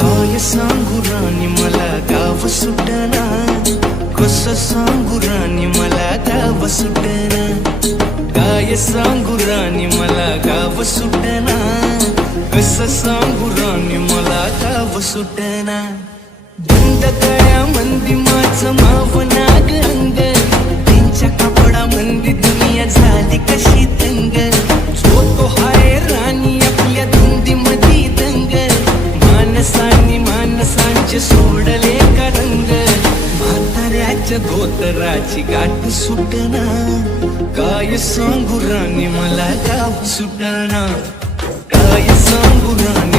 काय सांगू राणी मला गाव सुटना. कस सांगू राणी मला गाव सुटना. काय सांगू राणी मला गाव सुटना. कस सांगू राणी मला गाव सुटना. बंद कळ्या मंदी माझं माव म्हाताऱ्याच्या धोतराची गाठ सुटना. काय सांगू राणी मला गाव सुटना. काय सांगू राणी?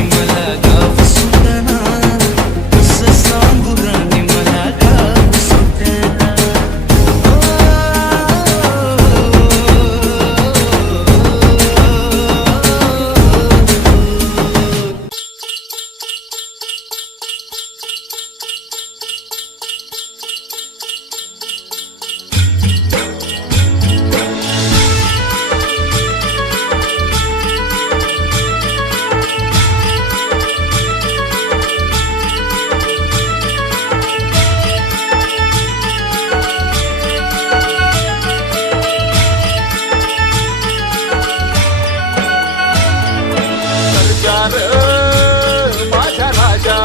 सरजार माझ्या राजा.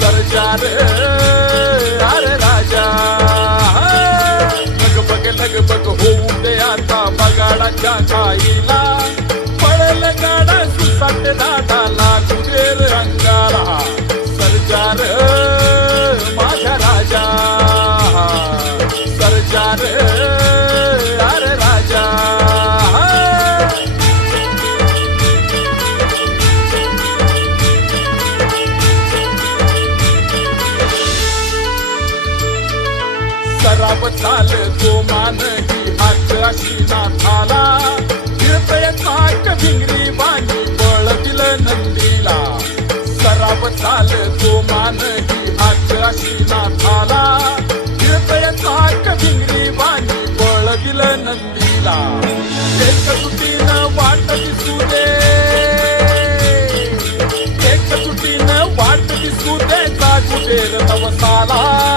सरजार अरे राजा. लग बग लग बग होऊ दे आता बगाडाच्या खाईला पळल गाडा सुसाट दाटाला कुबेर चाल तो मानही हात अशी नाथाला फिरतय नाक भिंगरी बाणी पळतील दिलं नंदीला. सराव चाल तो मानही हात अशी नाथाला फिरतय नाक भिंगरी बाणी पळतील दिलं नंदीला. एक सुटीनं वाट दिसू दे. एक सुटीनं वाट दिसू दे. का कुठे नवसाला.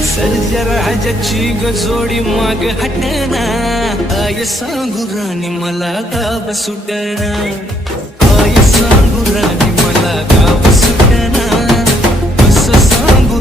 सर जरा राजाची गजोडी माग हटना. आय सांगू राणी मला गाव सुटना. आय सांगू राणी मला गाव सुटना. कस सांगू